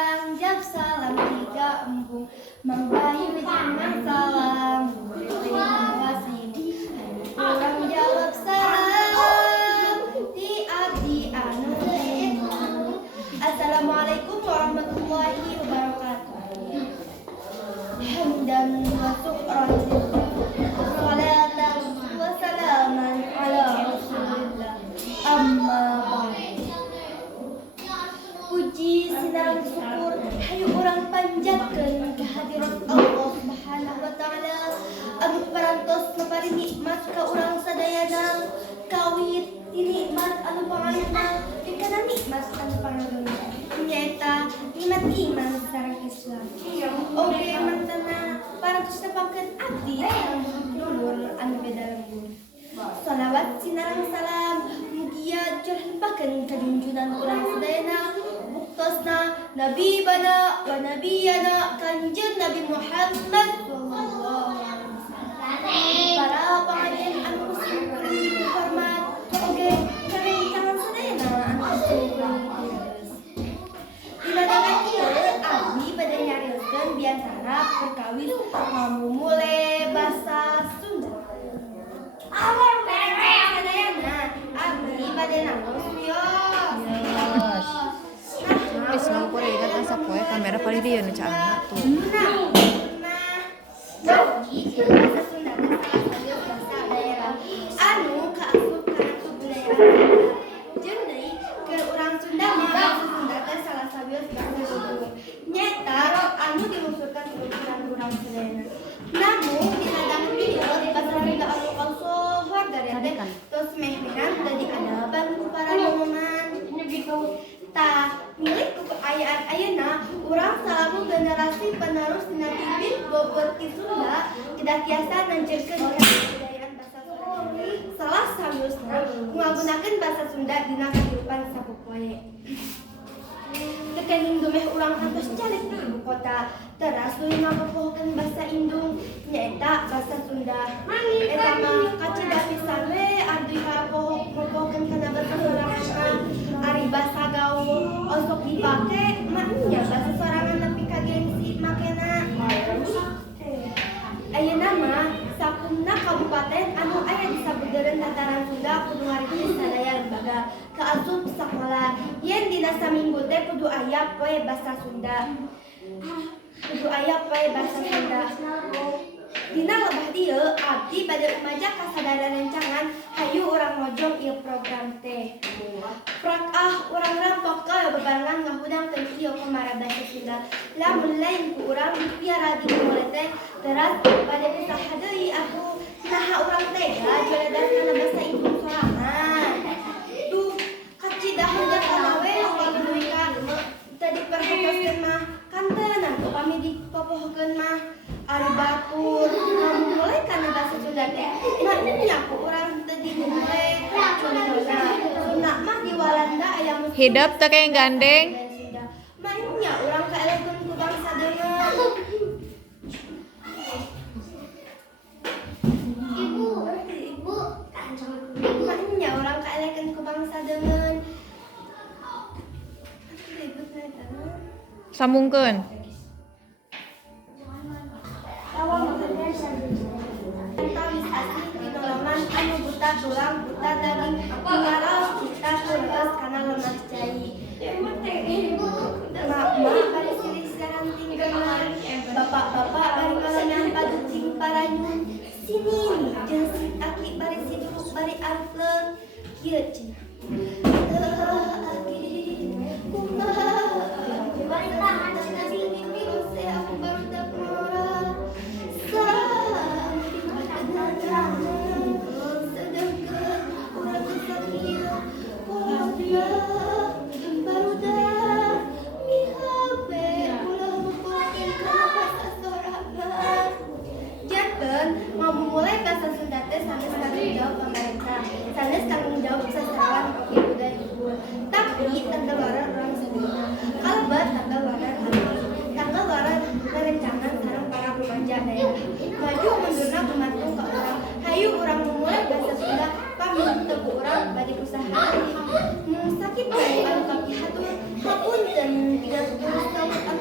Urang jawab salam tiga embung Membayu jangan salam Terima kasih Urang jawab salam Di abdi anu Assalamualaikum warahmatullahi wabarakatuh Hamdan wa syukran Salatan wa salaman ala rasulillah Amma ba'd Puji sinarang syukur hayu urang panjatkeun kehadirat Allah Subhanahu wa taala anu parantos nepari nikmat ka urang sadayana kawit ti nikmat anu pangalenna kana nikmat anu pangalenna nyaeta nikmat iman sareng Islam. Oge mantena parantos nepakeun abdi sareng dulur anu beda lembur. Salawat sinarang salam mugia curahkeun ka junjungan urang sadayana Buktasna Nabi bana wa nabiyana kanjeng Nabi Muhammad sallallahu alaihi wasallam. Para pangadien anu kuring hormat oge karencangan sadayana anu kuring tiris. Diladangan ieu abdi bade nyarioskeun biantara perkawis mamumule basa Sunda. Sadayana abdi bade nangos wios. Wis ngumpul ingat asa poe kamera paling dia nu caana tuh. Bahasa Sunda bahasa daerah anu kaasup kana kebudayaan. Jeung deui ke urang Sunda mah bahasa Sunda teh salah sabeus bahasa Sunda. Nyata anu diluncurkan ku urang Sunda. Namun diladangan ieu bahasa Sunda anu kausohor garean tos meh meunang dadi adaban ku para rombongan. Tah milik keayaan ayeuna urang salamu generasi penerus dina tibit bobot ti Sunda tidak tiasa nanceurkeun kebudayaan basa Sunda. Salah sawiusna ngagunakeun basa Sunda dina kahirupan sapopoe. Kekening dumeh urang kantos caleg di ibu kota teras tuluy ngapopohokeun basa Indung nyaeta basa Sunda. Eta mah kacida pisan we abdi ngapohokeun kana basa sorangan ari basa gaul osok dipake maknya basa sorangan tapi ka gengsi makena. Ayeuna mah sakumna kabupaten anu aya di sabeudeureuh dataran Sunda kudu ngaringkis sadaya lembaga kaasup sakola yen dina saminggu teh kudu aya poe basa Sunda. Dina lebah dieu abdi bade umaja ka sadaya rencangan hayu urang mojong ieu program teh. Prak urang rampok ka bebarengan ngahudangkeun ieu kumara basa Sunda. Lamun lain ku urang piara di mulai teh teras bade usaha deui aku naha urang tega jualan kana basa Indung sorangan. Duh kacida hendak kana we ngaluy ka tadi perhatian mah kantenan upami dipopohkeun mah ari batur mulai kana basa Sunda teh nya ku urang teu dimulai contohna Sunda mah di Walanda aya Hidup teh kayak gandeng. Mainnya urang kaelekeun ku bangsa deungeun. Ibu mainnya urang kaelekeun ku bangsa deungeun. Sambungkeun. Tamis asli tinolongan anu buta tulang buta daging ngaraos kita terus kana lemak cai. Mak bari silih sareng tinggalan bapak-bapak bari kalengan paducing paranyun sini jeung si aki bari siduk bari arfleun kieu cenah. Aki kumaha bari tahan sini mimpi aku baru dapat sedangkan orang kesakit dia baru dah mihabe ulah mempunyai bahasa sorangan janten mau mulai bahasa Sunda teh sanes tanggung jawab pemerintah sanes tanggung jawab sastrawan oke budaya unggul tapi tanggal waran orang Sunda kalebet tanggal waran tanggal waran rerencangan sareng para remaja daerah maju mundurna gumantung ka urang hayu urang memulai bahasa Sunda pamilih teu urang bade usaha nu sakit bae anu kapihatur Hapunten, tidak tulus kawit